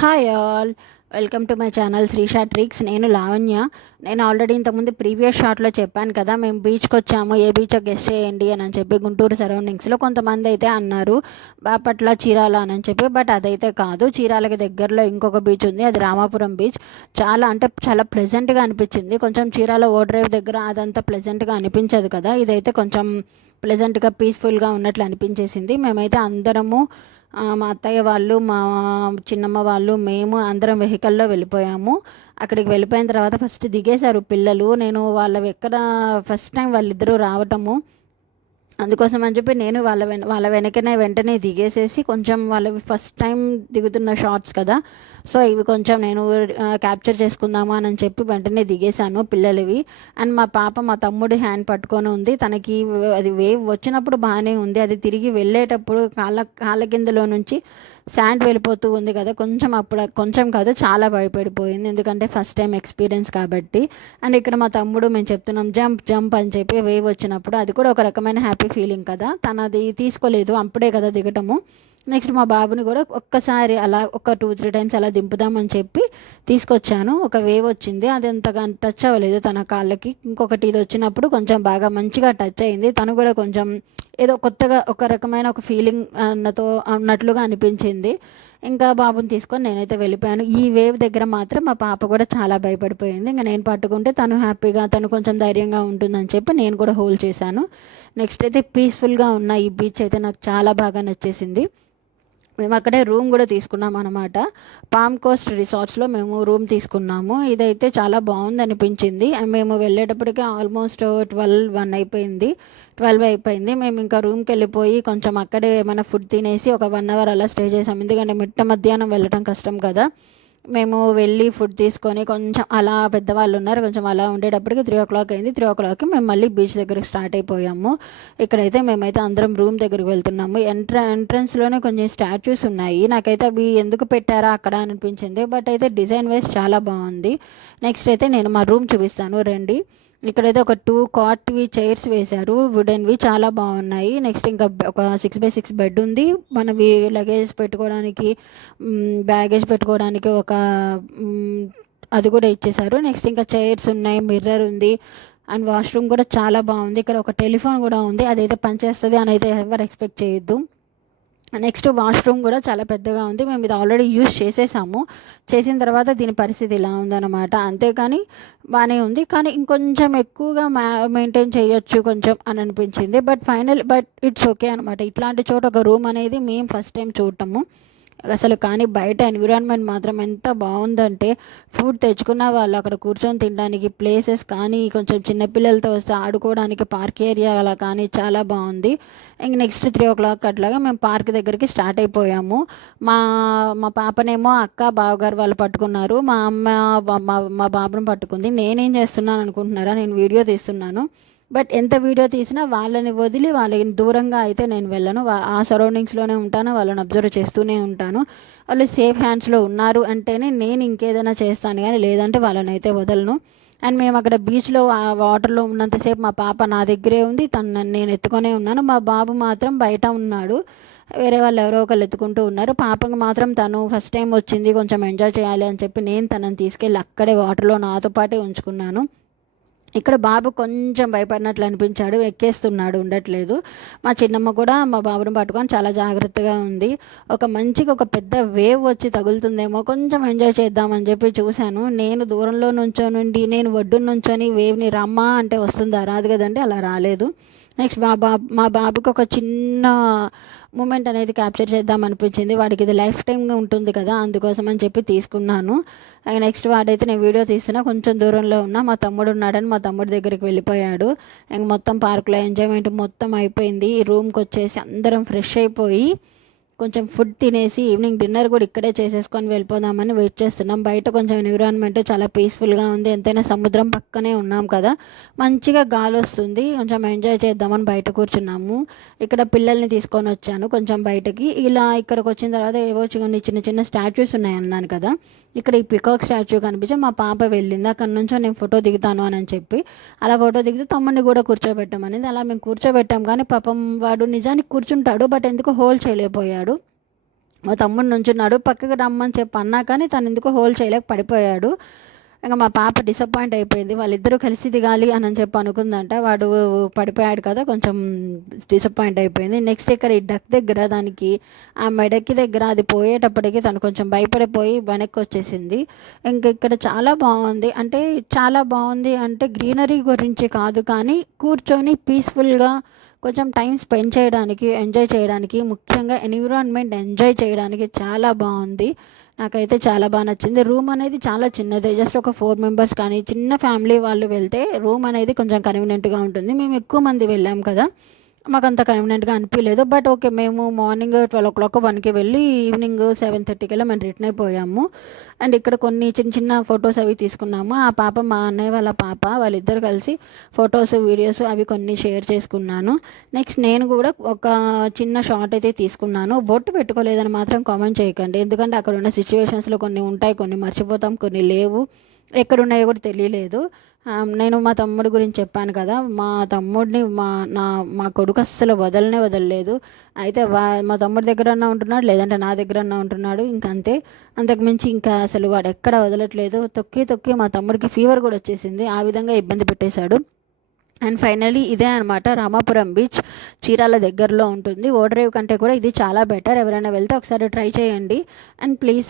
Hi all, welcome to my channel Srisha tricks. నేను లావణ్య. నేను already ఇంతకుముందు ప్రీవియస్ షార్ట్లో చెప్పాను కదా, మేము బీచ్కి వచ్చాము, ఏ బీచ్ గెస్ చేయండి అని చెప్పి గుంటూరు సరౌండింగ్స్లో. కొంతమంది అయితే అన్నారు బాపట్ల చీరాల అని చెప్పి, బట్ అదైతే కాదు. చీరాలకి దగ్గరలో ఇంకొక బీచ్ ఉంది, అది రామాపురం బీచ్. చాలా ప్లెజెంట్గా అనిపించింది. కొంచెం చీరాల ఓ డ్రైవ్ దగ్గర అదంతా ప్లెజెంట్గా అనిపించదు కదా, ఇదైతే కొంచెం ప్లెజెంట్గా పీస్ఫుల్గా ఉన్నట్లు అనిపించేసింది. మేమైతే అందరము మా అత్తయ్య వాళ్ళు, మా చిన్నమ్మ వాళ్ళు, మేము అందరం వెహికల్లో వెళ్ళిపోయాము. అక్కడికి వెళ్ళిపోయిన తర్వాత ఫస్ట్ దిగేశారు పిల్లలు. నేను ఎక్కడ ఫస్ట్ టైం వాళ్ళిద్దరూ రావటము, అందుకోసం అని చెప్పి నేను వాళ్ళ వెంటనే దిగేసేసి, కొంచెం వాళ్ళవి ఫస్ట్ టైం దిగుతున్న షార్ట్స్ కదా, సో ఇవి కొంచెం నేను క్యాప్చర్ చేసుకుందాము అని చెప్పి వెంటనే దిగేశాను పిల్లలవి. అండ్ మా తమ్ముడి హ్యాండ్ పట్టుకొని ఉంది. తనకి అది వేవ్ వచ్చినప్పుడు బాగానే ఉంది, అది తిరిగి వెళ్ళేటప్పుడు కాళ్ళ కిందలో నుంచి శాండ్ వెళ్ళిపోతూ ఉంది కదా, కొంచెం కాదు చాలా భయపడిపోయింది, ఎందుకంటే ఫస్ట్ టైం ఎక్స్పీరియన్స్ కాబట్టి. అండ్ ఇక్కడ మా తమ్ముడు మేము చెప్తున్నాం జంప్ జంప్ అని చెప్పి వేవ్ వచ్చినప్పుడు అది కూడా ఒక రకమైన హ్యాపీ ఫీలింగ్ కదా, తనది తీసుకోలేదు, అప్పుడే కదా దిగటము. నెక్స్ట్ మా బాబుని కూడా ఒక్కసారి అలా ఒక 2-3 టైమ్స్ అలా దింపుదామని చెప్పి తీసుకొచ్చాను. ఒక వేవ్ వచ్చింది, అది అంతగా టచ్ అవ్వలేదు తన కాళ్ళకి. ఇంకొకటి ఇది వచ్చినప్పుడు కొంచెం బాగా మంచిగా టచ్ అయింది. తను కూడా కొంచెం ఏదో కొత్తగా ఒక రకమైన ఒక ఫీలింగ్ అన్నట్లుగా అనిపించింది. ఇంకా బాబుని తీసుకొని నేనైతే వెళ్ళిపోయాను. ఈ వేవ్ దగ్గర మాత్రం మా పాప కూడా చాలా భయపడిపోయింది. ఇంకా నేను పట్టుకుంటే తను కొంచెం ధైర్యంగా ఉంటుందని చెప్పి నేను కూడా హోల్డ్ చేశాను. నెక్స్ట్ అయితే పీస్ఫుల్గా ఉన్న ఈ బీచ్ అయితే నాకు చాలా బాగా నచ్చేసింది. మేము అక్కడే రూమ్ కూడా తీసుకున్నాం అనమాట. పామ్ కోస్ట్ రిసార్ట్స్లో మేము రూమ్ తీసుకున్నాము. ఇదైతే చాలా బాగుంది అనిపించింది. అండ్ మేము వెళ్ళేటప్పటికే ఆల్మోస్ట్ 12 అయిపోయింది. మేము ఇంకా రూమ్కి వెళ్ళిపోయి కొంచెం అక్కడే ఏమైనా ఫుడ్ తినేసి ఒక 1 అవర్ అలా స్టే చేసాం, ఎందుకంటే మధ్యాహ్నం వెళ్ళటం కష్టం కదా. మేము వెళ్ళి ఫుడ్ తీసుకొని కొంచెం అలా పెద్దవాళ్ళు ఉన్నారు, కొంచెం అలా ఉండేటప్పటికి 3 o'clock అయింది. 3 o'clockకి మేము మళ్ళీ బీచ్ దగ్గరికి స్టార్ట్ అయిపోయాము. ఇక్కడైతే మేమైతే అందరం రూమ్ దగ్గరికి వెళ్తున్నాము. ఎంట్రన్స్లోనే కొంచెం స్టాచ్యూస్ ఉన్నాయి. నాకైతే అవి ఎందుకు పెట్టారా అక్కడ అనిపించింది, బట్ అయితే డిజైన్ వైజ్ చాలా బాగుంది. నెక్స్ట్ అయితే నేను మా రూమ్ చూపిస్తాను రండి. ఇక్కడైతే ఒక 2 కాట్వి చైర్స్ వేశారు, వుడెన్వి, చాలా బాగున్నాయి. నెక్స్ట్ ఇంకా ఒక 6x6 బెడ్ ఉంది. మనవి లగేజ్ పెట్టుకోవడానికి, బ్యాగేజ్ పెట్టుకోవడానికి ఒక అది కూడా ఇచ్చేసారు. నెక్స్ట్ ఇంకా చైర్స్ ఉన్నాయి, మిర్రర్ ఉంది, అండ్ వాష్రూమ్ కూడా చాలా బాగుంది. ఇక్కడ ఒక టెలిఫోన్ కూడా ఉంది, అదైతే పనిచేస్తుంది అని అయితే ఎవరు ఎక్స్పెక్ట్ చేయొద్దు. నెక్స్ట్ వాష్రూమ్ కూడా చాలా పెద్దగా ఉంది. మేము ఇది ఆల్రెడీ యూజ్ చేసేసాము. చేసిన తర్వాత దీని పరిస్థితి ఇలా ఉందన్నమాట. అంతేకాని బాగానే ఉంది, కానీ ఇంకొంచెం ఎక్కువగా మెయింటైన్ చేయొచ్చు కొంచెం అని అనిపించింది. బట్ ఇట్స్ ఓకే అనమాట. ఇట్లాంటి చోట ఒక రూమ్ అనేది మేము ఫస్ట్ టైం చూడటము అసలు. కానీ బయట ఎన్విరాన్మెంట్ మాత్రం ఎంత బాగుందంటే, ఫుడ్ తెచ్చుకున్న వాళ్ళు అక్కడ కూర్చొని తినడానికి ప్లేసెస్ కానీ, కొంచెం చిన్నపిల్లలతో వస్తే ఆడుకోవడానికి పార్క్ ఏరియా అలా కానీ చాలా బాగుంది. ఇంక నెక్స్ట్ 3 o'clock అట్లాగా మేము పార్క్ దగ్గరికి స్టార్ట్ అయిపోయాము. మా మా పాపనేమో బావగారు వాళ్ళు పట్టుకున్నారు, మా అమ్మ మా బాబుని పట్టుకుంది. నేనేం చేస్తున్నాను అనుకుంటున్నారా, నేను వీడియో తీస్తున్నాను. బట్ ఎంత వీడియో తీసినా వాళ్ళని వదిలి వాళ్ళకి దూరంగా అయితే నేను వెళ్ళను. ఆ సరౌండింగ్స్లోనే ఉంటాను, వాళ్ళని అబ్జర్వ్ చేస్తూనే ఉంటాను. వాళ్ళు సేఫ్ హ్యాండ్స్లో ఉన్నారు అంటేనే నేను ఇంకేదైనా చేస్తాను, కానీ లేదంటే వాళ్ళని అయితే వదలను. అండ్ మేము అక్కడ బీచ్లో ఆ వాటర్లో ఉన్నంతసేపు మా పాప నా దగ్గరే ఉంది, నేను ఎత్తుకొనే ఉన్నాను. మా బాబు మాత్రం బయట ఉన్నాడు, వేరే వాళ్ళు ఎవరో ఒకళ్ళు ఎత్తుకుంటూ ఉన్నారు. పాపకు మాత్రం తను ఫస్ట్ టైం వచ్చింది, కొంచెం ఎంజాయ్ చేయాలి అని చెప్పి నేను తనని తీసుకెళ్ళి అక్కడే వాటర్లో నాతో పాటే ఉంచుకున్నాను. ఇక్కడ బాబు కొంచెం భయపడినట్లు అనిపించాడు, ఎక్కేస్తున్నాడు, ఉండట్లేదు. మా చిన్నమ్మ కూడా మా బాబుని పట్టుకొని చాలా జాగ్రత్తగా ఉంది. ఒక పెద్ద వేవ్ వచ్చి తగులుతుందేమో, కొంచెం ఎంజాయ్ చేద్దామని చెప్పి చూశాను. నేను దూరంలో నుంచోనుండి నేను ఒడ్డున నుంచొని వేవ్ని రమ్మా అంటే వస్తుందా, రాదు కదండి, అలా రాలేదు. నెక్స్ట్ మా బాబుకి ఒక చిన్న మూమెంట్ అనేది క్యాప్చర్ చేద్దాం అనిపించింది. వాడికి ఇది లైఫ్ టైమ్గా ఉంటుంది కదా, అందుకోసం అని చెప్పి తీసుకున్నాను. నెక్స్ట్ వాడైతే నేను వీడియో తీస్తున్నా, కొంచెం దూరంలో ఉన్నా, మా తమ్ముడు ఉన్నాడని మా తమ్ముడి దగ్గరికి వెళ్ళిపోయాడు. ఇంక మొత్తం పార్కులో ఎంజాయ్మెంట్ మొత్తం అయిపోయింది. రూమ్కి వచ్చేసి అందరం ఫ్రెష్ అయిపోయి కొంచెం ఫుడ్ తినేసి ఈవినింగ్ డిన్నర్ కూడా ఇక్కడే చేసేసుకొని వెళ్ళిపోదామని వెయిట్ చేస్తున్నాం. బయట కొంచెం ఎన్విరాన్మెంట్ చాలా పీస్ఫుల్గా ఉంది, ఎంతైనా సముద్రం పక్కనే ఉన్నాం కదా, మంచిగా గాలి వస్తుంది, కొంచెం ఎంజాయ్ చేద్దామని బయట కూర్చున్నాము. ఇక్కడ పిల్లల్ని తీసుకొని వచ్చాను కొంచెం బయటకి. ఇక్కడికి వచ్చిన తర్వాత ఏవో చిన్న చిన్న స్టాచ్యూస్ ఉన్నాయి అన్నాను కదా, ఇక్కడ ఈ పికాక్ స్టాచ్యూ కనిపించి మా పాప వెళ్ళింది, అక్కడ నుంచో నేను ఫోటో దిగుతాను అని చెప్పి అలా ఫోటో దిగితే తమ్ముడిని కూడా కూర్చోబెట్టామనేది. అలా మేము కూర్చోబెట్టాం, కానీ పాపం వాడు నిజానికి కూర్చుంటాడు, బట్ ఎందుకు హోల్డ్ చేయలేకపోయాడు. మా తమ్ముడు నుంచున్నాడు, పక్కకి రమ్మని చెప్పి అన్నా కానీ తను ఎందుకో హోల్డ్ చేయలేక పడిపోయాడు. ఇంకా మా పాప డిసప్పాయింట్ అయిపోయింది. వాళ్ళిద్దరూ కలిసి దిగాలి అని చెప్పి అనుకుందంట. వాడు పడిపోయాడు కదా, కొంచెం డిసప్పాయింట్ అయిపోయింది. నెక్స్ట్ ఇక్కడ ఈ డక్ దగ్గర దానికి ఆ మెడకి దగ్గర అది పోయేటప్పటికి తను కొంచెం భయపడిపోయి వెనక్కి వచ్చేసింది. ఇంకా ఇక్కడ చాలా బాగుంది, అంటే చాలా బాగుంది అంటే గ్రీనరీ గురించి కాదు, కానీ కూర్చొని పీస్ఫుల్గా కొంచెం టైం స్పెండ్ చేయడానికి, ఎంజాయ్ చేయడానికి, ముఖ్యంగా ఎన్విరాన్మెంట్ ఎంజాయ్ చేయడానికి చాలా బాగుంది. నాకైతే చాలా బాగా నచ్చింది. రూమ్ అనేది చాలా చిన్నదే, జస్ట్ ఒక 4 మెంబర్స్ కానీ చిన్న ఫ్యామిలీ వాళ్ళు వెళ్తే రూమ్ అనేది కొంచెం కన్వీనియంట్గా ఉంటుంది. మేము ఎక్కువ మంది వెళ్ళాం కదా, మాకు అంత కన్వీనియంట్గా అనిపించలేదు. బట్ ఓకే, మేము మార్నింగ్ 12 o'clock 1కి వెళ్ళి ఈవినింగ్ 7:30 మేము రిటర్న్ అయిపోయాము. అండ్ ఇక్కడ కొన్ని చిన్న చిన్న ఫొటోస్ అవి తీసుకున్నాము. ఆ పాప మా అన్నయ్య వాళ్ళ పాప, వాళ్ళిద్దరు కలిసి ఫొటోస్ వీడియోస్ అవి కొన్ని షేర్ చేసుకున్నాను. నెక్స్ట్ నేను కూడా ఒక చిన్న షార్ట్ అయితే తీసుకున్నాను. బొట్టు పెట్టుకోలేదని మాత్రం కామెంట్ చేయకండి, ఎందుకంటే అక్కడ ఉన్న సిచ్యువేషన్స్లో కొన్ని ఉంటాయి, కొన్ని మర్చిపోతాం, కొన్ని లేవు, ఎక్కడున్నాయో కూడా తెలియలేదు. నేను మా తమ్ముడి గురించి చెప్పాను కదా, మా తమ్ముడిని మా కొడుకు అస్సలు వదలనే వదలలేదు. అయితే మా తమ్ముడి దగ్గరన్నా ఉంటున్నాడు, లేదంటే నా దగ్గరన్నా ఉంటున్నాడు, ఇంకంతే. అంతకుమించి ఇంకా అసలు వాడు ఎక్కడ వదలట్లేదు. తొక్కి తొక్కి మా తమ్ముడికి ఫీవర్ కూడా వచ్చేసింది, ఆ విధంగా ఇబ్బంది పెట్టేశాడు. అండ్ ఫైనలీ ఇదే అనమాట రామాపురం బీచ్, చీరాల దగ్గరలో ఉంటుంది. ఓడరేవు కంటే కూడా ఇది చాలా బెటర్. ఎవరైనా వెళ్తే ఒకసారి ట్రై చేయండి. And please